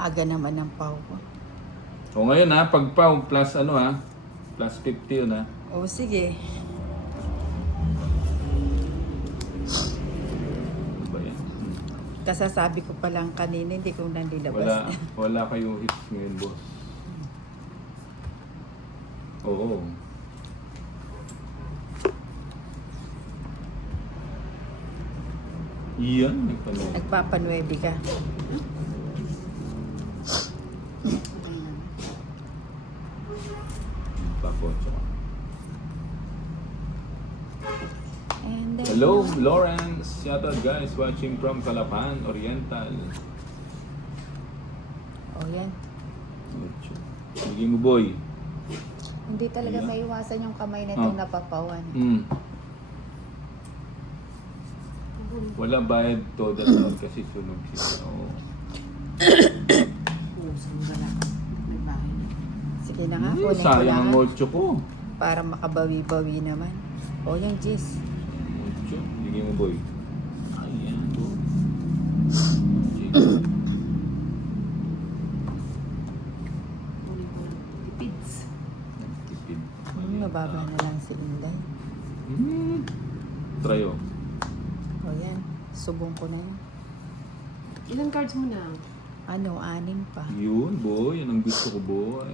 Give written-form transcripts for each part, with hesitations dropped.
Aga naman ng pau ko. O ngayon ha, pag pau plus ano ha, plus 50 yun ha. O sige. Ano ba yan? Kasasabi ko pa lang kanina, hindi ko nalilabas. Wala kayong hits ngayon, boss. Oo. Iyan, nagtanong. Nagpapanuebi ka. Pakotso. And then, Hello, Lawrence. Shout out guys watching from Calapan, Oriental. O yan. Sige mo, boy. Hindi talaga Yeah. maiwasan yung kamay na itong Oh. napapawan. Wala bayad to dahil kasi sunog siya. Oo. Sige na nga, kunin ko Sayang ang na. molcho ko. Para makabawi-bawi naman. O yan, Jis. Molcho. Sige mo, boy. Ayan, boy. Tipid. Mababa na lang si Inday. Try oh. O yan, subong ko na yun. Ilang cards mo na? Ano, 6 pa. Yun, boy. Yan ang gusto ko, boy.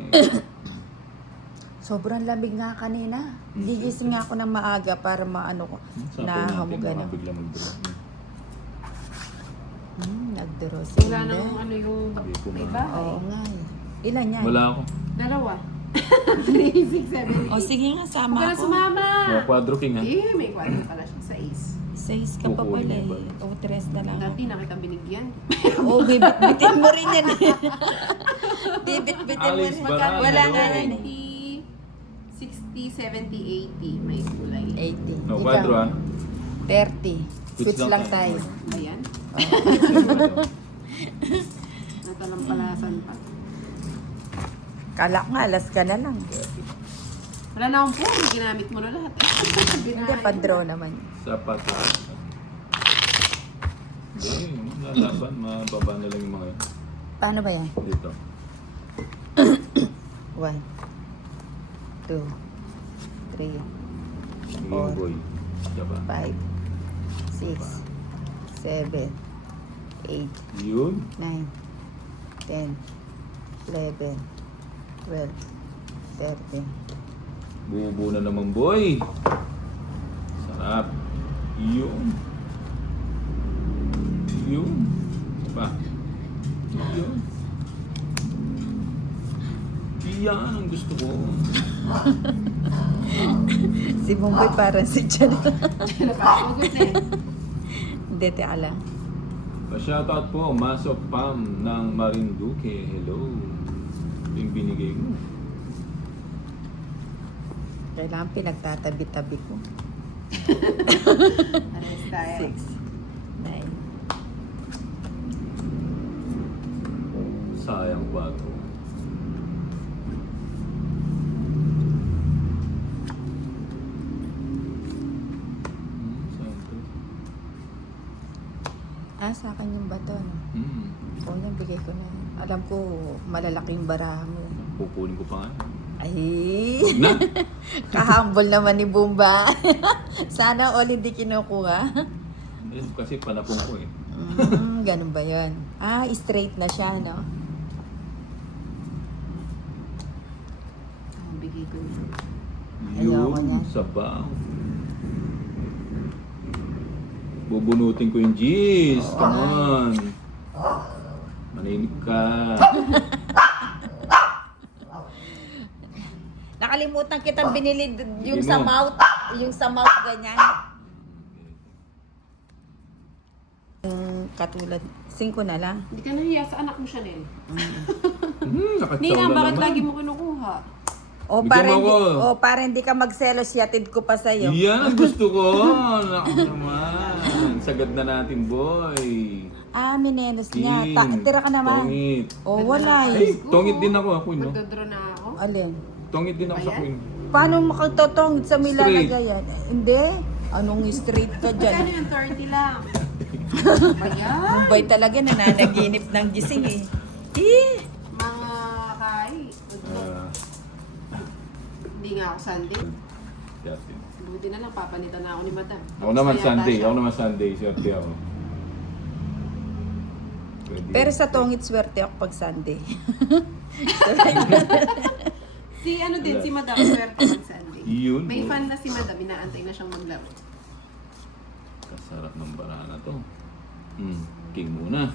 Sobrang lamig nga kanina. Gigising nga ako ng maaga para maano ko. Nahamugan ako. Bigla mag-draw. Nagduro si Wala Inday. nang ano yung Hindi ko may ma- bahay. Oo nga eh. Ilan yan? Wala ako. Dalawa. 3, 6, 7, 8. O sige nga, Huwag sama ka na ako. sumama! Quadro king ha. Eh, may kwarto pala siya sa ace. 6 ka pa Kukunin pala mo eh. ba? O 3 na lang. Dati na kita binigyan. O, bibit-bitin mo rin yan eh. Bibit-bitin mo Alice rin. Baran, Wala hello. nga yan eh. 60, 70, 80. May kulay. 80. No, Ikaw, quadro ha. 30. Switch lang tayo. Ayan. Natalampalasan pa. Kala nga, alas ka na lang. Wala na akong phone. Ginamit mo na lahat. Hindi, pa-draw naman. Sapat ha. Hindi, lalaban. Mababa na lang yung mga yun. Paano ba yan? Dito. 1, 2, 3, Sige Four. mo, boy. Diba? 5, 6, 7, 8, Yun. 9, 10, 11, 12, 13. Bubo na naman, boy. Sarap. Yun. Yun. Pa. Yun. Iyan ang gusto ko. Si Bumboy parang si Chan. Napapagod na eh. Hindi, teka lang. Pa-shoutout po, Mas of Pam ng Marinduque. Hello. Yung binigay mo. Kailangan pinagtatabi-tabi ko. Alas tayo. 6, 9. Sayang ba ito? Sayang to. Sa akin yung bato, no? O yan, bigay ko na. Alam ko, malalaking baraha mo. Kukunin ko pa nga. Ay! Huwag na. Kahambol naman ni Bumba. Sana all hindi kinukuha. Eh, kasi panapong ko eh. Ganun ba yun? Straight na siya, no? Bigay ko na. Ayoko Yun, niyan. sabaw. Bubunutin ko yung G's. Come on. Maninig ka. Nakalimutan kitang binili yung Hindi sa mo. mouth. Yung sa mouth, ganyan. Katulad, 5 na lang. Hindi ka nahiya sa anak mo, Chanel. Nakatsaw Nina, na bakit naman. lagi mo kinukuha? O Bigyan para mo hindi, ako. para hindi ka magselos, yatid ko pa sa'yo. Yan ang gusto ko. Naku naman. Sagad na natin, boy. Minenos niya. King. Tira ka naman. Tongit. O, wala Ay, eh. tongit din ako. Ako, no? Magdodraw na ako. Alin? Tongit din ako sa Ayan. queen. Paano makatotong sa may Straight. lalagayan? Hindi. Anong straight ka Magkano dyan? yung 30 lang? Ayan. Mumbai talaga nananaginip ng gising eh. Hindi nga ako Sunday. Justin. Buti na lang, papalitan na ako ni Madam. Ako naman Kaya Sunday. siya. Ako naman Sunday. Swerte ako. Pwede. Pero sa tongit swerte ako pag Sunday. Si ano din, si Madam, swerte pag Sunday. Yun. May fan na si Madam, inaantay na siyang maglaro. Kasarap ng banana to. King muna.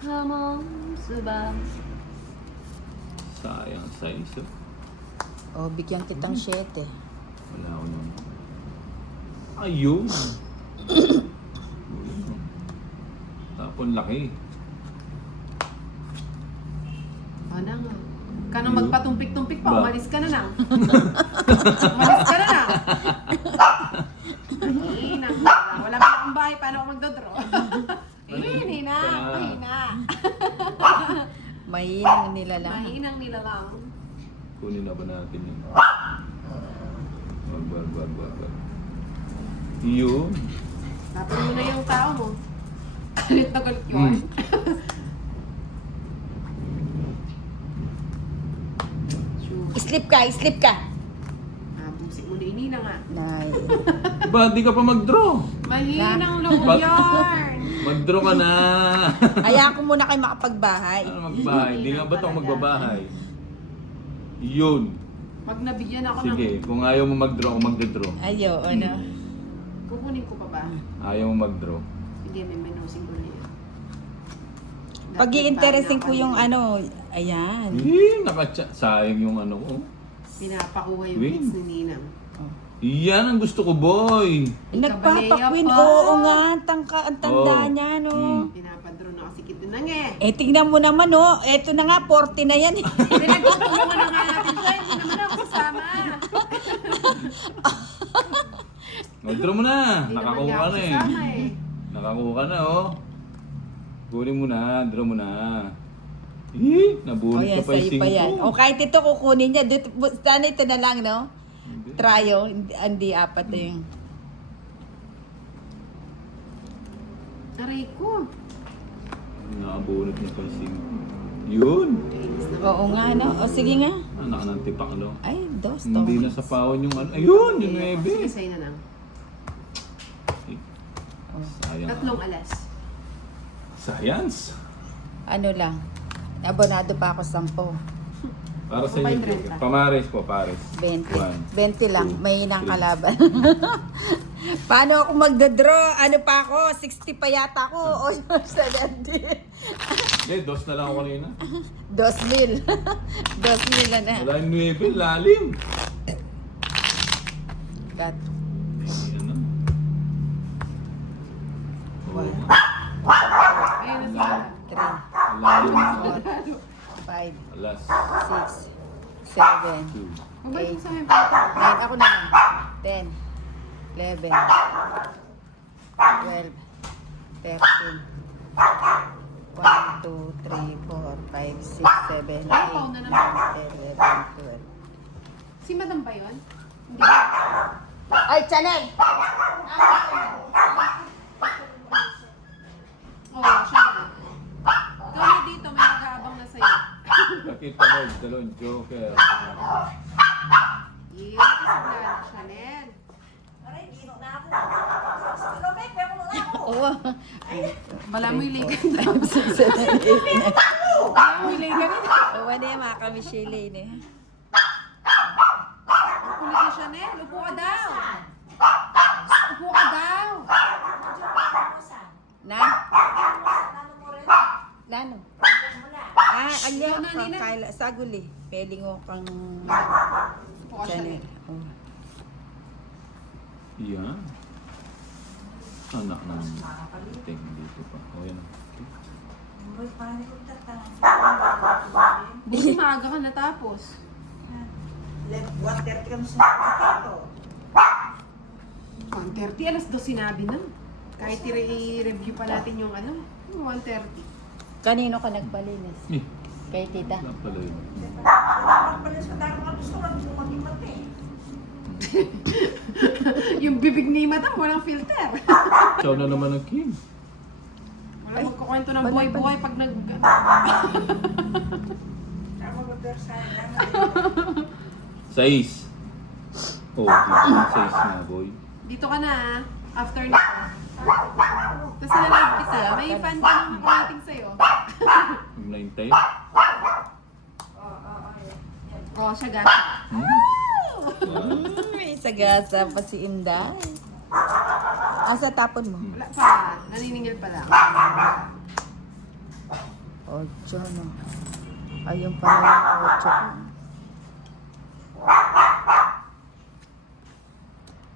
Come on, Subang. Sayang size. O, bigyan kitang 7. Wala ako naman. Ayun. Tapon laki. Ano nga? Kanang Yun. magpatumpik-tumpik pa, Ba? umalis ka na lang. Umalis ka na lang. Wala pa akong bahay, paano ako magdodraw? Nina, Nina. Mahinang nila lang. Mahinang nila lang. Kunin na ba natin yun? Wag. Yun. Tapos mo na yung tao mo. Galit na galit yun. Sure. Sleep ka. Busik mo na yung Nina nga. Nay. Ba, di ka pa mag-draw? Mahinang loob Ba't- yarn. Mag-draw ka na. Hayaan ko muna kayo makapagbahay. Ano magbahay? Di nga ba ito ako magbabahay? Yun. Pag nabigyan ako Sige, kung ayaw mo mag-draw, ako magde-draw. Ayo, ano. kukunin ko pa ba? Ayaw mo mag-draw. Hindi, may menusin ko na yan. Pag i-interesting ko yung ano, ayan. Sayang yung ano ko. Pinapakuha yung Wing. beats ni Ninang. Yan ang gusto ko, boy. Nagpapakwin, pa. oo nga, ang tanda Oo. niya, no. Pinapadro na kasi kita nang eh. Tingnan mo naman, oh. Eto na nga, 40 na yan. Pinagtutulungan na nga natin siya, hindi naman ako kasama. Mag-draw mo na. Hindi naman Nakakuha niya ka ako na eh. kasama eh. Nakakuha ka na, oh. Kunin mo na, draw mo na. Nabunot Yan, ka pa yung sa'yo pa yan. 5. O kahit ito kukunin niya, sana ito na lang, no? Hindi. Tryo, hindi apat na yung... Aray ko. Nakabunot niya pa yung 5. Yun. Kainis na. Oo nga, no? O sige nga. Anak ng tipaklo. Ay, dos, Hindi na sa pawon yung ano. Ayun, yung Sige, 9. sa'yo na lang. Sayang. 3 alas. Science. Ano lang, abonado pa ako 10. Para sa Kupay inyo. 30. Pamares po, pares. 20. 1. 20 lang, two, may nang three. kalaban. Paano ako magdodraw? Ano pa ako? 60 pa yata ako o 70? Hindi, dos na lang ako kanina. 2,000. 2,000 na na. Wala yung 9, lalim. Cut. Ayan na. Oo. One. Ayun na sila. 3, Lalim. 5, Alas. 6, 7, 2. Mabalik mo sa akin. 9. Ako naman. 10, 11, 12, 13, 1, 2, 3, 4, 5, 6, 7, 8, 9, 10, 11, 12. Papaw na naman. 11, 12. Si Madam ba yun? Hindi ba? Ay, Chanel! Oo, siya na. Ikaw na dito, may nag-aabang na sa'yo. Nakita mo, dalawang joker. Yes, kasi Chanel. Oo. Bala mo yung ligan. 5, 6, 7, 8, 9. Bala mo yung ligan. Oo, ano yung mga kamisili eh. Kulit ni Chanel, upo ka daw. Upo ka daw. Na? Lano? Alya, Ikaw na, Nina. kaila, saguli. Pwedeng mo kang Upo ka, Chanel. Chanel. Oh. Yan. Anak ng ting dito pa. O yan. Buti maaga ka natapos. 1:30 kami sa ito. 1:30, alas 2 sinabi na. Kahit i-review pa natin yung ano, yung 1:30. Kanino ka nagpalinis? Eh, Kay tita. wala pala yun. Wala pala sa dami ng gusto lang yung mati-mati. Yung bibig ni Madam, walang filter. Chow na naman ang king. Walang Ay, magkukwento ng Wala pa. buhay-buhay pag nag... Tama ba, Bersan? 6. Oh, dito 6 na, boy. Dito ka na ah. After nito. Tapos nalalive kita. May fan ka naman kumating sa'yo. Mag-9 tayo. Oo, siya gasa. May sagasa pa si Inday. Asa tapon mo? Wala pa. Naniningil pa lang. 8 no. Ayun pa na yung 8.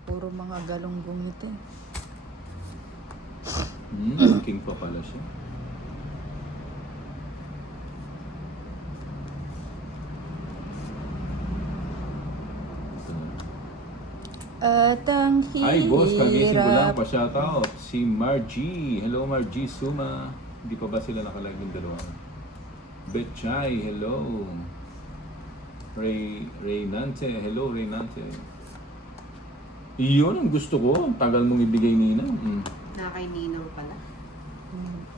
Puro mga galunggong ito. King pa pala siya. At ang hirap. Ay, boss, kagising ko lang pa shoutout. Si Margie. Hello, Margie Suma. Hindi pa ba sila nakalive yung dalawa? Betchay, hello. Reynante, hello, Reynante. Iyon ang gusto ko. Ang tagal mong ibigay, Nina. Na kay Ninang pala.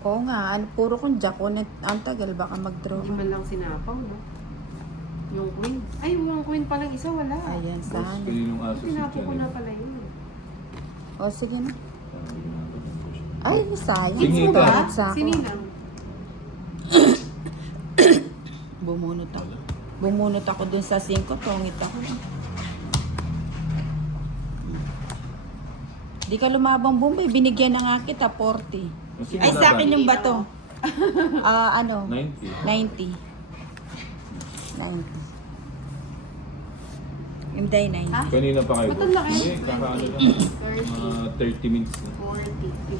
Oo nga, puro kong jack. Ang tagal, baka mag-draw Hindi ka. man lang sinapaw, no? Yung queen. Ay, yung queen palang isa wala. Ayan, Boss, sana. kaninong aso si Sinapaw ko na Janet? pala yun. O, sige na. Ah, ginagawa ko siya. Ay, sayang. Sige, Sige, ito. bakit sa Si ako? Ninang. Bumunot ako. Bumunot ako dun sa 5, tongit ako. Di ka lumabang Bombay, binigyan na nga kita, 40. Kasi Ay, wala sa ba? akin yung bato. Ano? 90. 90. 90. Inday, 90. Ha? Kanina pa kayo. Ba't ang laki? Hindi, kakaano lang. Mga 30 minutes na. 40,